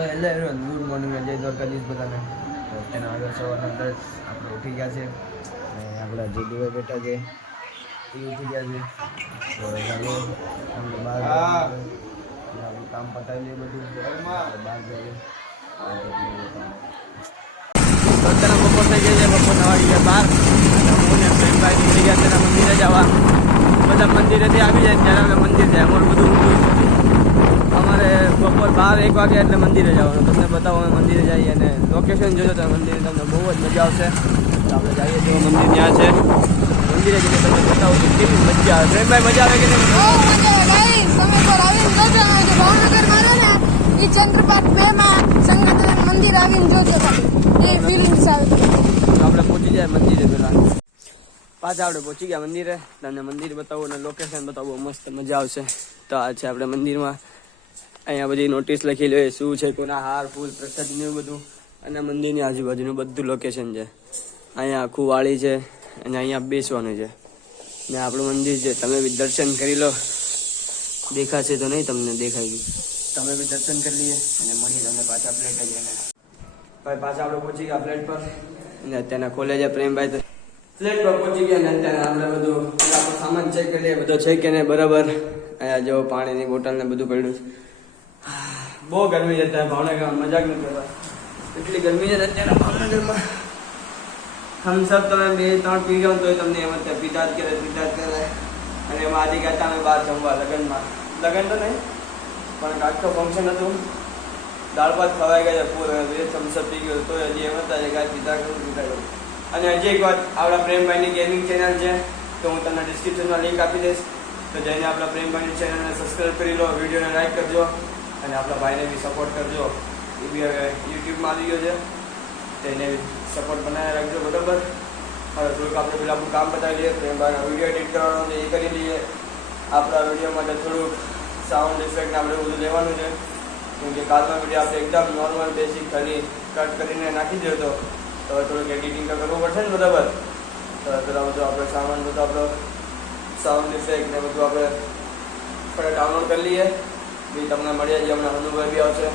Hello everyone, good morning, જય દ્વારકાધીશ બધાને. તો તેના આગળ સવારના 10 આપણે ઉઠી ગયા છે અને આપણા જે દીવા બેઠા છે એ ઉઠી ગયા છે. તો ચાલો આપણે બહાર આપણું કામ પતાવી લઈએ બધું, બહાર જઈએ. અત્યારે બપોર થઈ ગઈ છે, બપોરના વાગી ગયા 12. હું ને પ્રેમભાઈ નીકળી ગયા તેના મંદિરે જવા. બધા મંદિરેથી આવી જાય ત્યારે અમે મંદિર જાય. અમારું બધું અમારે બપોર 12-1 વાગે એટલે મંદિરે જવાનું. તમને બતાવો અમે મંદિરે જઈએ અને લોકેશન જોજો તો મંદિરે તમને બહુ જ મજા આવશે. તો આપણે જઈએ તો મંદિર ત્યાં છે. મંદિરે જઈને તમને બતાવું છું કેવી મજા આવે. પ્રેમભાઈ મજા આવે કે નહીં? ચંદ્રપાટ 2 માં સંગતન મંદિર આવીને જોજો એ ફીલિંગ્સ આવે. આપણે પહોંચી જાય મંદિરે પેલા. પાછા આપણે પહોંચી ગયા મંદિરે. તમને મંદિર બતાવું અને લોકેશન બતાવું, મસ્ત મજા આવશે. તો આ છે આપણે મંદિરમાં. અહીંયા બધી નોટિસ લખી લે શું છે, કોના હાર ફૂલ પ્રસાદ ને એવું બધું. અને મંદિરની આજુબાજુનું બધું લોકેશન છે. અહીંયા આખું વાળી છે અને અહીંયા બેસવાનું છે ને આપણું મંદિર છે. તમે બી દર્શન કરી લો. દેખાશે તો નહીં, તમને દેખાય ગયું. તમે બી દર્શન કરી લઈએ અને મળીએ તમને પાછા ફ્લેટ જઈને. ભાઈ પાછા આપણે પહોંચી ગયા ફ્લેટ પર અને અત્યારના ખોલે છે પ્રેમભાઈ. ફ્લેટ પર પહોંચી ગયા ને અત્યારે આપણે બધું આપણો સામાન ચેક કરી લઈએ બધો છે કે નહીં બરાબર. અહીંયા જો પાણીની બોટલ ને બધું પડ્યું છે. બહુ ગરમી છે અત્યારે ભાવનગરમાં, મજાક નથી કરતા. એટલી ગરમી છે અત્યારે ભાવનગરમાં. થમ્સઅપ તમે 2-3 પી જાઓ તો તમને એમ જ પીતા જ કરે. અને એમાં આજે ગયા હતા અમે બહાર જમવા લગ્નમાં. લગ્ન તો નહીં પણ કાંક તો ફંક્શન હતું. દાળ ભાત ખવાઈ ગયા છે ફૂલ. 2 થમ્સઅપ પી ગયો તો હજી એમ હતા કાંઈ પીતા કરું. અને હજી એક વાત, આપણા પ્રેમભાઈની ગેમિંગ ચેનલ છે તો હું તમને ડિસ્ક્રિપ્શનમાં લિંક આપી દઈશ. તો જઈને આપણા પ્રેમભાઈની ચેનલને સબસ્ક્રાઈબ કરી લો, વિડીયોને લાઈક કરજો અને આપણા ભાઈને બી સપોર્ટ કરજો. એ બી હવે યુટ્યુબમાં આવી ગયો છે તો એને સપોર્ટ બનાવી રાખજો બરાબર. હવે થોડુંક આપણે પેલા આપણું કામ બતાવી લઈએ. પ્રેમભાઈનો વિડીયો એડિટ કરવાનો છે એ કરી લઈએ. આપણા વિડીયો માટે થોડુંક સાઉન્ડ ઇફેક્ટ આપણે બધું લેવાનું છે કેમ કે કાલનો વિડીયો આપણે એકદમ નોર્મલ બેસિક ખાલી કટ કરીને નાખી દો તો હવે થોડુંક એડિટિંગ તો કરવું પડશે ને બરાબર. તો પેલા બધું આપણે સામાન બધું આપણો સાઉન્ડ ઇફેક્ટ ને બધું આપણે થોડા ડાઉનલોડ કરી લઈએ. બી તમને મળ્યા જે હમણાં અનુભવ બી આવશે.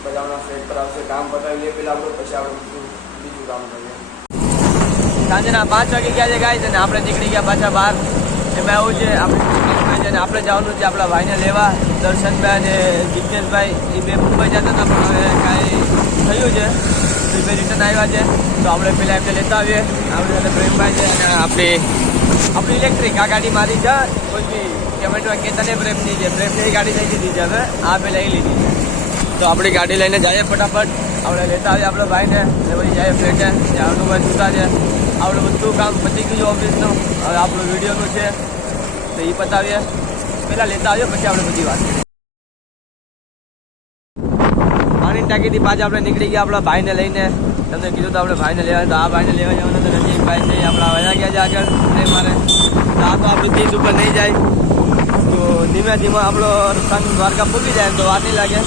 પછી હમણાં ફ્લેટ પર આવશે. કામ પતાવી લઈએ પેલા આપણું, પછી આપણે બીજું કામ કરીએ. સાંજના 5 વાગે ગયા છે ગાય છે ને આપણે નીકળી ગયા પાછા બહાર. એમાં એવું છે આપણે છે ને આપણે જવાનું છે આપણા ભાઈને લેવા. દર્શનભાઈ અને જિજ્ઞેશભાઈ એ 2 મુંબઈ જતા હતા પણ હવે કાંઈ થયું છે તો એ 2 રિટર્ન આવ્યા છે. તો આપણે પેલા એમને લેતા આવીએ. આપણી સાથે પ્રેમભાઈ છે અને આપણી ઇલેક્ટ્રિક આ ગાડી મારી છે. કોઈ બી કમેન્ટમાં કહેતા નહીં પ્રેમની છે. પ્રેમની ગાડી લઈ લીધી છે હવે, આ પહેલાં લઈ લીધી છે. તો આપણી ગાડી લઈને જઈએ ફટાફટ. આપણે લેતા આવીએ આપણા ભાઈને એટલે પછી જઈએ ફ્લેટે. ત્યાં અનુભાઈ છૂટા છે. આપણે બધું કામ પતી ગયું ઓફિસનું. હવે આપણું વિડીયોનું છે તો એ પતાવીએ. પહેલાં લેતા આવીએ પછી આપણે બધી વાત કરીએ. પાણી ટાંકીથી પાછા આપણે નીકળી ગયા આપણા ભાઈને લઈને. તમને કીધું તો આપણે ભાઈને લેવા, તો આ ભાઈને લેવા જવાના તો નથી. ભાઈ છે આપણા વયા ગયા છે આગળ નહીં મારે. તો આ તો આપણું 30 ઉપર નહીં જાય. તો ધીમે ધીમે આપણો સંઘ દ્વારકા પૂકી જાય તો વાર નહીં લાગે.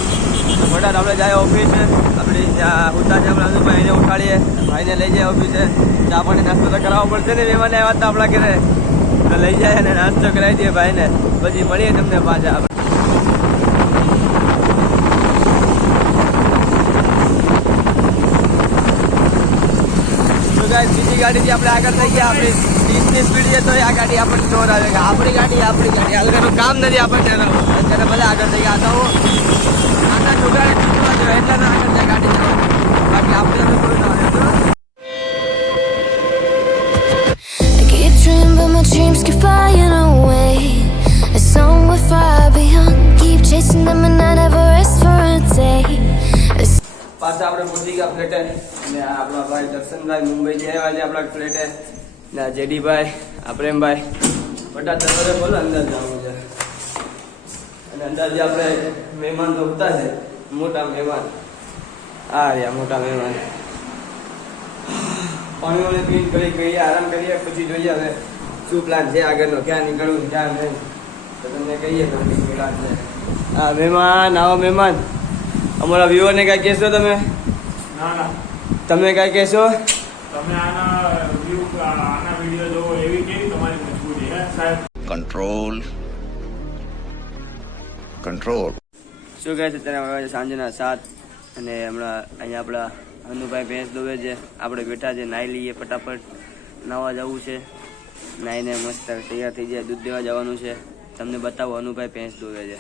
તો ફટાફટ આપણે જાય ઓફિસે. આપણી જ્યાં ઉતા છે આપણે અનુભાઈ એને ઉઠાડીએ, ભાઈને લઈ જાય ઓફિસે. ચા પાણી નાસ્તો તો કરાવવો પડશે ને. મહેમાન આવ્યા હતા આપણા ઘરે તો લઈ જાય અને નાસ્તો કરાવી દઈએ ભાઈને. પછી મળીએ તમને પાછા. બીજી ગાડીથી આપણે આગળ થઈ ગયા. આપણી 30ની સ્પીડ છે તો આ ગાડી આપણને જોર આવે કે આપણી ગાડી આગળનું કામ નથી આપણને. અત્યારે બધા આગળ થઈ ગયા. તો નાના છોકરાને એટલા ના આગળ જાય ગાડી ચલાવવા. બાકી આપણે તો થોડું ના આવે. I keep dreaming but my dreams keep flying away. It's somewhere far beyond. Keep chasing them and I never rest for a day. પાછા આપણે પહોંચી ગયા ફ્લેટે. ને આપણા ભાઈ દર્શનભાઈ મુંબઈથી આવ્યા છે આપણા ફ્લેટે. ને જેડીભાઈ, આ પ્રેમભાઈ બધા દરવાજે બોલો અંદર જવાનું છે. અને અંદર જે આપણે મહેમાન તો હતા છે, મોટા મહેમાન. આ રહ્યા મોટા મહેમાન. પાણી વાળી પીન કરી કહીએ, આરામ કરીએ, પછી જોઈએ હવે શું પ્લાન છે આગળનો, ક્યાં નીકળવું ક્યાં નહીં. તો તમને કહીએ પ્લાન છે. હા મહેમાન, આવો મહેમાન. અમારા વ્યુઅરને કાંઈ કહેશો તમે? ના તમે કાંઈ કહેશો? તમે આના વિડીયો જોવો એવી કેવી તમારી મજબૂરી હે સાહેબ? કંટ્રોલ શું કહે છે? ત્યારે સાંજના 7 અને હમણાં અહીંયા આપણા અનુભાઈ ભેંસ દોવે છે, આપણે બેઠા છે, નાહી લઈએ ફટાફટ, નાહવા જવું છે, નાહીને મસ્ત તૈયાર થઈ જાય, દૂધ દેવા જવાનું છે. તમને બતાવો અનુભાઈ ભેંસ દોવે છે.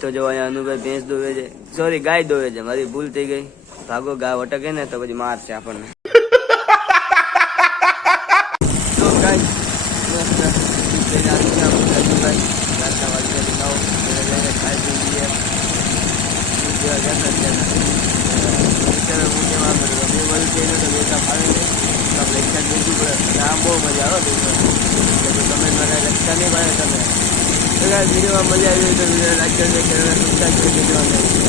તો જો અહીંયા અનુભાઈ ભેંસ દોવે છે, સોરી ગાય દોવે છે, મારી ભૂલ થઈ ગઈ. ભાગો ગાય અટકે ને તો પછી મારશે આપણને. તો ગાય મસ્ત અનુભાઈ રાતના વાગે લાવો ખાઈ પી લઈએ. આમ બહુ મજા આવે તમે મારા લક્ષા નહીં મળે તમે વિડીયોમાં મજા આવી હોય તો વિડીયો લાઈક કરી દેજો.